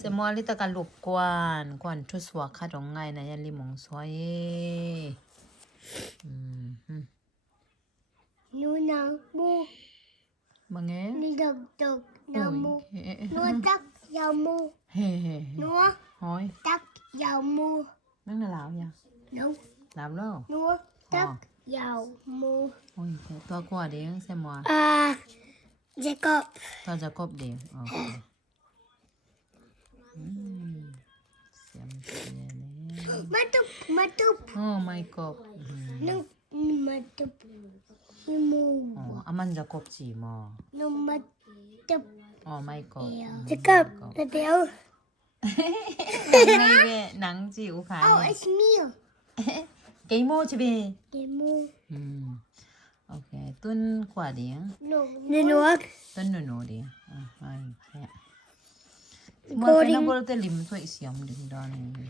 Sa mo alita ka lukwan, kwan tu swa ka dong ngai na yan limong swa ye. Nu nang mu Mange? ni dog dog na mu nu tak yao mu He he. nu Hoi. tak yao mu Nang na lao ya. nu Lao lo. nu tak yao mu Ôi, thế to qua đi xem mo. Jacob To Jacob đi. Okay. Xem nè. matup Oh my god. nu matup mu Aman Jacob chỉ mo. nu matup Oh my god. Jacob the bell Ngay về nắng chịu khá. oh it's meal Cái mô chứ bê. the mu Ok, tuân quả đi. nu nu Tuân nụ nụ đi. Hai. Mà Cô cái nó đi- có thể lim thôi xiêm đừng đó này.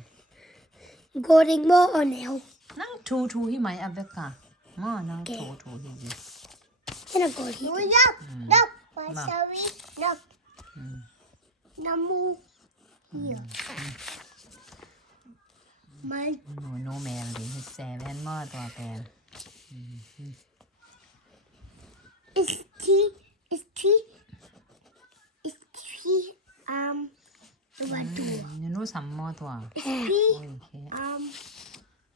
Golden mo on hell Nang thu hi mai aveka. Mo nang Okay. thu hi gì. Can I go here? No, Ma. sorry, no. Namu here. My Nụ nụ mèn đi. Xe ven mơ tòa bèn. is tea is the one door. Nụ nụ sắm mơ tòa. Three Ok.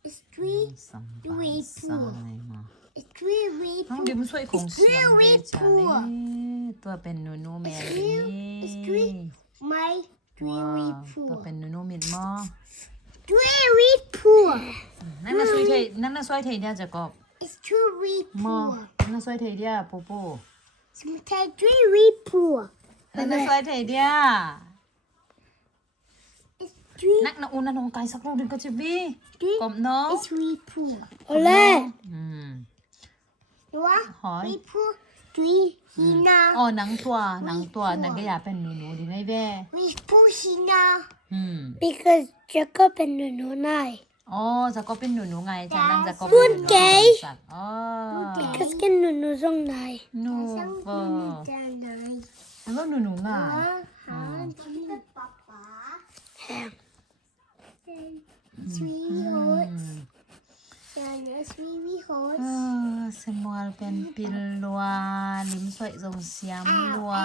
is three Sắm Three bà sa poor. này mà. is three way Không điểm xuôi khủng xiêm very về chả poor. nè. Tòa bèn nụ nụ mèn đi. It's three my three way Wow. Tòa poor. bèn nụ nụ mịn mơ. Three way poor. Nang na xoay thầy đia chả cọp. It's two way Mơ. poor. Nang na xoay thầy đia bố bố. Sometimes three way poor. Nang na xoay thầy đia. It's three Nang na una nong kai sak lo din ka chibi. three Kom no. is way poor. Ole. Dua, Hỏi. we put three hina. Nang tua na gaya pen nu di ngai ve. We put hina. Because Jacob and Nunu nai. Sa ko pin nu ngai cha nang za ko. Good day. Because Because can Nunu song nai. Nu. Ang nu ngai. Sweetie horse. Sweetie horse. Semual pen pil lua lim soi dòng xiam lua.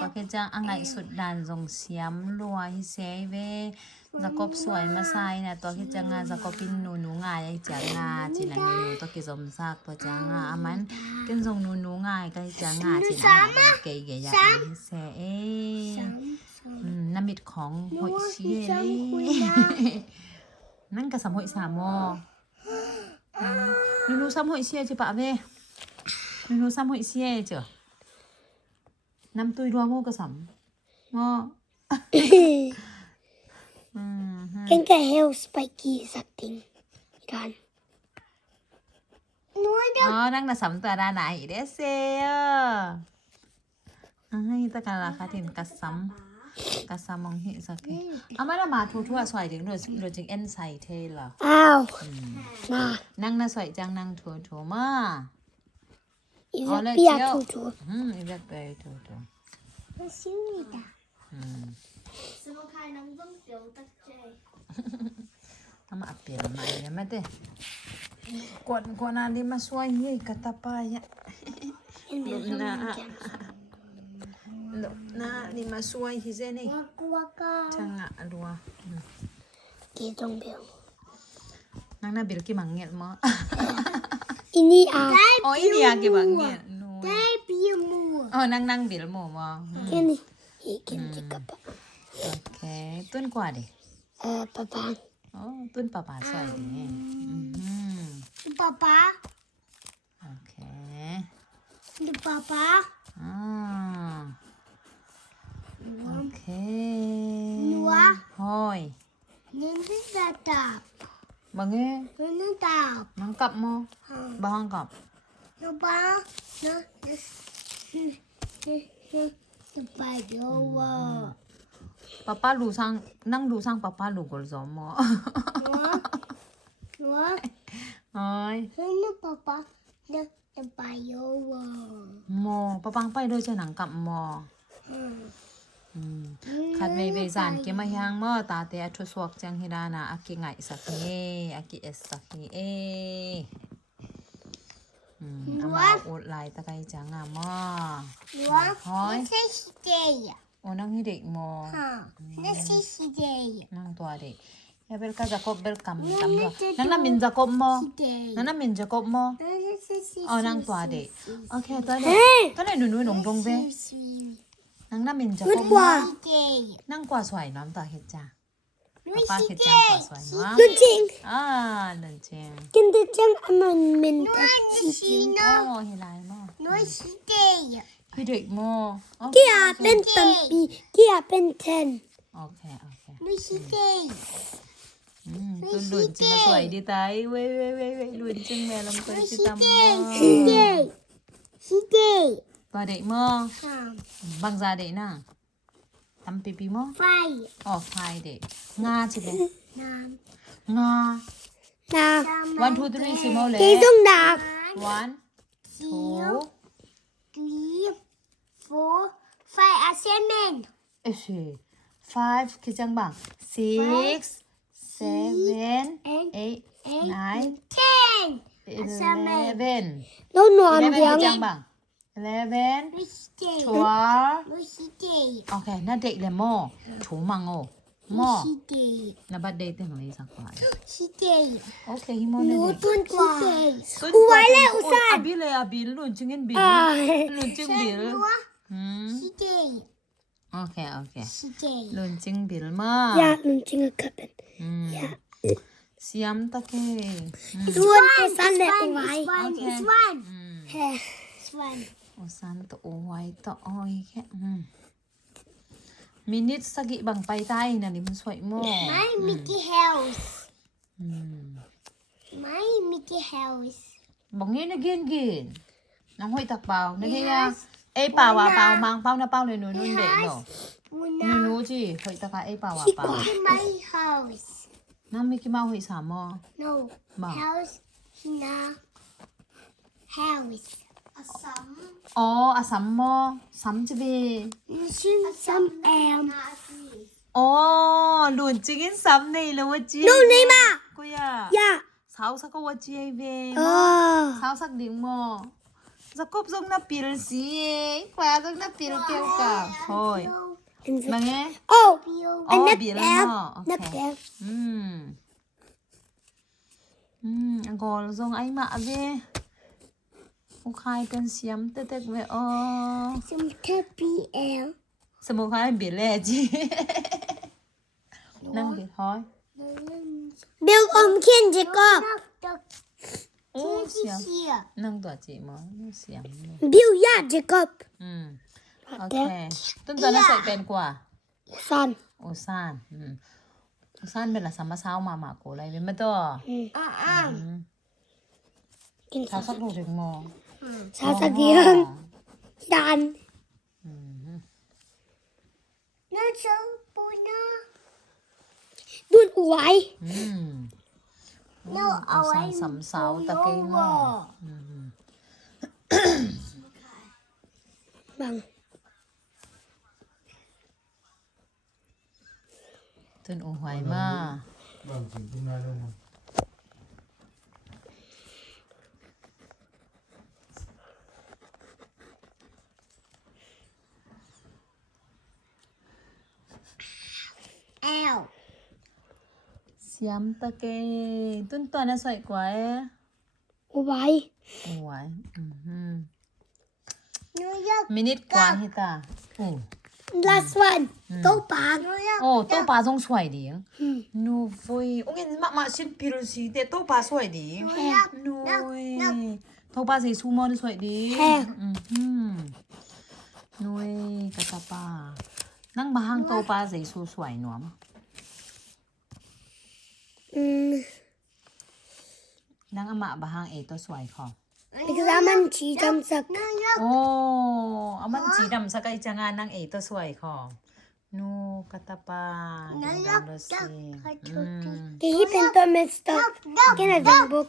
Có cái trang ang ngai sụt đàn dòng xiam lua hi se ve. Jacob soi ma sai na to cái trang Jacob pin nu ngai ai chang chỉ là nu to cái dòng sak to trang aman cái dòng nu ngai cái trang chỉ là cái cái ya hi se. Nam mítของหอยเชี่ยนั่นก็สามหอยสามมอนูสามหอยเชี่ยจะปะเว้นูสามหอยเชี่ยเจ้ะน้ำตุยรัวโมก็สามมอ Can get hell spiky something. Done. นั่งน่ะสามตัวด้านไหนเด้เซ่ให้ตะการราคาถิ่นกัสซัมมองเห็นสักแค่มาละมาทั่วสวยถึงโดยจึงเอ็นใส่เทล่ะ Ow. Nah. นั่งน่ะสวยจังนั่งทั่วมา Is Oh, it let's be a go. tutu? อีกแบบไปทั่ว Sweetie. ทำมาอัปเปลี่ยนใหม่เนี่ยแม่เต้กวนอันนี้มาช่วยยี่กระตาปายะลบหน้านี่มาช่วยฮิเซนี่ Waka waka. ช่างอ่ะรัว Get on bill. นั่งหน้าบิลกี่มังเงียมั้ง Iniอ๋ออีนี่กี่มังเงียนู่น Baby more. นั่งบิลหมูมั้ง can he can Jacob. โอเคต้นกว่าดิ Papa. อ๋อต้นป่าสวยดิ Papa. โอเค The papa. โอเค Nua. หอย Nini tatap. บางเงี้ย Nini tap. นังกลับมั้งบางกลับ Papa. No. The payowa. ป้าลูซังนั่งดูซังป้าลูกอลซอมมอ Nua. เอ้ย Nini papa. The payowa. มอป้าปังไปด้วยจะหนังกลับมอ คัดเวเวซานเกมายังมอตาเตะทุสวกจังฮิดานาอากิไงสักเฮอากิเอสสักเฮเออามาอุดลายตะไกจังอ่ะมอ 哇， ฮ้อย 这是这样， โอ้นั่งให้เด็กมอ 哈，那是这样， นั่งตัวเด็กอย่าเบลกาจะกบเบลกำตัวนั่งน้ำมินจะกบมอ 这 นั่ง 样， น้ำมินจะกบมอ 那是อ๋อนั่งตัวเด็กโอเคตอนนี้ตอนนี้หนูหนงตรงเวนั่งน้ำมินจะกบมอ 这样， นั่งกว่าสวยน้ำตัวเฮ็ดจ้า 那 ป้า 是 เฮ็ด 这 จ้ากว่าสวย 样， น้ นุ่นจริง ำเดินเชียง กินได้จังอันมันเป็นแต่ 那是 โอ้ 呢， เฮลายมอ 那是这样， พี่เด็กมอ เกียเป็นตัมปีเกียเป็นเทน โอเค那是这样， ตุนหลุนจริงสวยดีตายเว้ยหลุนจริงแม่ลำตัวชิตามมอ 这样，是这样， ตัวเด็กมอ 哈， บางซาเด็กน่ะทำปีปีมอ fire， ออกไฟเด็กงาใช่ไหม 那 งา นะ 1 2 3สิโมเลย ที่ต้องดัก 1 2 3, 4, 5 assignment. เอ้ย5คือจังบัง6 7 8 9 10. 11 แล้วนอน 11 เลี้ยง คือจังบัง11 Lucy 12 Lucy Day. โอเคน่าเด็กเลยโม่ถูมังโอโม่ Lucy Day. น่าบัดเด็กตั้งเลยสักวัน Lucy Day. โอเคฮิโม่เนี่ย ตุนกว่า Day. กูไว้แล้วอุตส่าห์ อาบิเลยอาบิลุนจึงเงินบิล อ่า ลุนจึงบิล Lucy Day. โอเค Lucy Day. ลุนจึงบิลมา อยากนุ่นจริงกับเป็น เสียมตะเก ส่วนตัวสั้นเลยเอาไว้ It's one. Okay. It's one. แฮ่ It's one. โอซันตัวไว้ตัวอ้อยแค่มินิทสกิบังไปใต้น่ะนี่มันสวยมาก My Mickey House. My Mickey House. บอกงี้นะกินน้องห้อยตักเปล่านะที่ยาเอ้เปล่าว่ะเปล่ามังเปล่านะเปล่าเลยหนูนุ่นเด็กเนาะหนู Una. จีห้อยตะกาเอ้เปล่าว่ะเปล่า In my house. น้ำมิกกี้เมาส์ห้อยสามมอ No. Ma. House. Hina. House. A sum. อ๋ออาสัมมอสัมจะเบ Some am. อ๋อหลุนจริงกินสัมนี่แล้วว่าจี นู่นนี่มา กูอยาก อย่า สาวสักว่าจีเบ เออ สาวสักดิ่งมอจะกบส่งน้าปิลสิกว่าส่งน้าปิลเกี่ยวกับโอ้ยมาไง โอ้ อ๋อ นัก บิล แดง เนาะโอ นัก เค แดง อังกอลส่งไอ้มาเบอุคายเป็นเสียมเต็กๆเวอ๋อ Some tappy am. สมุคายบิลแลจีนั่งบิลหอย เบลอมเขียนเจกอบ โอ้เสียม Here. นั่งตัวจีมอเสียมเลย บิลยาเจกอบ โอเคต้นตัวน่าใส่เป็นกว่า สัน โอซานโอซานเป็นละสามมาเช้ามาหมาโกอะไรเป็นไม่ตัว กิน เช้าสักลูกถึงโม ซาสเกียงดัน No, so, Puna. ดุนไว้ No, โอซานสามเช้าตะเกียงโม บัง ต้นโอหวยมา Vâng, chỉ cũng nói đâu mà. Ow. เสียมตะเกียงต้นตัวน่าใส่กว่า ไว้ โอ้หวย New York. มินิทกว่าฮิตาโอ้ last one โต๊ะปาก New York. โอ้โต๊ะปลาทรงสวยดีนูฟอยโอ้ยมาชินพิลสีเตโต๊ะปลาสวยดี นุยโต๊ะปลาสีซูโม่สวยดีนุยกระตาปลานั่งบางโต๊ะปลาสีซูสวยหนวมนั่งอามาบางเอตัวสวยขอ because มันชีจำสัก New York. โอ้อามันจีดำสักไอจังงานนั่งเอตัวสวยขอนูกระตาปลาดำละสี ที่เป็นตัวเมสต์แค่ไหนจังบุก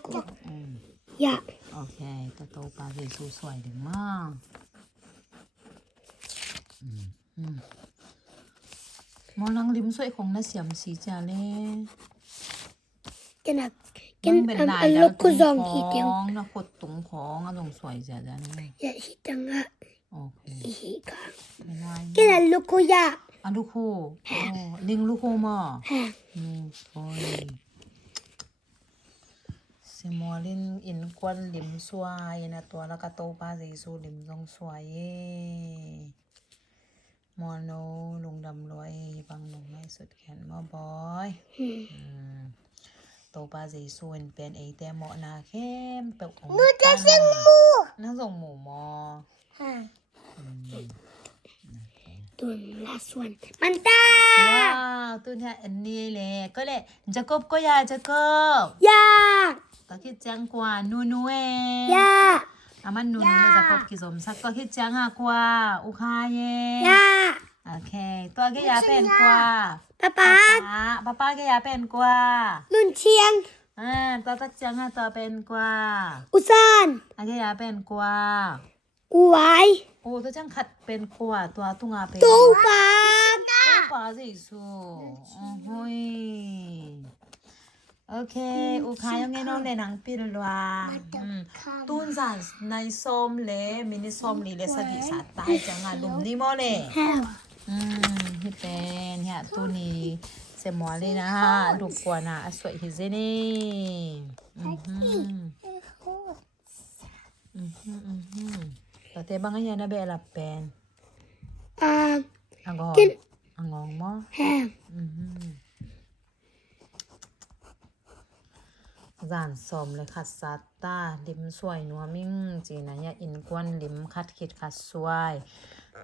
อย่า โอเคตัวโต๊ะปลาสีซูสวยดีมาก มอลังลิมสวยของน่าเสียมสีจาเล่ Kan มัน kan เป็น am ลาย am แล้ว lok ตรง ko zong ข hi อ tiang. งนะกดตรงของอ่ะตรงสวยจ้ะจ้ะนี่ Ya hi tanga โอเค hi ka. เป็นลาย Kan am lok ko ya. อ่ะลูกคู่โอ้ลิงลูกคู่มา Ha. โอ้ยสมอลินอินควันลิมสวยนะตัวแล้วก็โตปาเจซูลิมทรงสวยมอโนลุงดำรวยบังหนุ่มไม่สุดแขนมาบอยโตปาเจซูเป็นไอแต่เหมาะนาเข้มเปกองนูจะเสียงหมูน่าส่งหมูมอ Ha. Tun last one. Mantap. ว้าวตัวเนี้ยอันนี้เลยก็เลยจะกบก็อยากจะกบ Ya. ตะคิดจังกว่านูนูเอ Ya. อามันนูนูเลยจะกบกิสมสักตะคิดจังหากว่าอุคาเย Ya. โอเคตัวก็อยากเป็นกว่า Papa. ป้าก็อยากเป็นกว่า Nun chiang. ตัวตักจังหาตัวเป็นกว่า Usan. อันก็อยากเป็นกว่า Uai. โอ้ตัวจังขัดเป็นกว่าตัวตุงาเป็น Tupak. ตัวปลาสิสูโอ้ยโอเคอุคายังไงน้องในหนังปิลวาตูนสันในส้มเล่มินิส้มลีเลสกิสัตตายจังงานลุมนี่มอเล่ Ha. ฮิเป็นเฮียตัวนี้เสมอเลยนะฮะดูกว่านะสวยฮิเซนี่แต่เตบังยังนะเบลเป็น angong angong mo Ha. จานสมเลยคัดสัตตาลิมสวยนัวมิ่งจีนะยาอินกวนลิมคัดคิดคัดสวย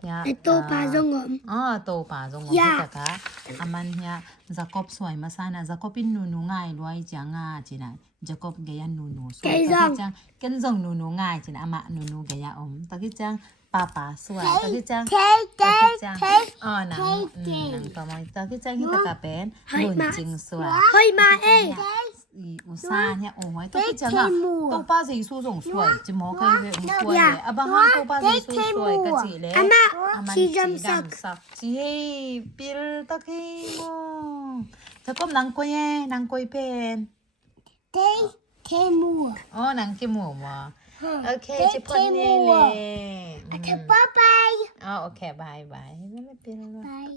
ยา Ito pa zongom. โตป่าจงงที่ตะกะอามันเฮียจะกบสวยมาซานะจะกบเป็นนูง่ายรวยจังอ่ะจีนะจะกบเกียนูสวยตะกี้จังเกินจงนูง่ายจีนะอามานูเกียตะกี้จังป้าสวยตะกี้จังตะกี้จังหนังต่อมาตะกี้จังที่ตะกะเป็นบุญจริงสวย Hoi ma eh. อุซ่าเนี่ยโอ้ยตะกี้จังอ่ะโตป้าสีสู้ส่งสวยจิมอเคยเว้สวยเลยอ่ะบางครั้งโตป้าสีสู้สวยก็จีเลย Ama, Aman si si Jamsak. Damsak. Si Pil taki mo. Takom nang ko ye, nang ko pen. Temu. Oh, nang kimo mo. Okay, si pon Temo. nile. Bye bye. Oh, okay, bye bye. Pil. Bye.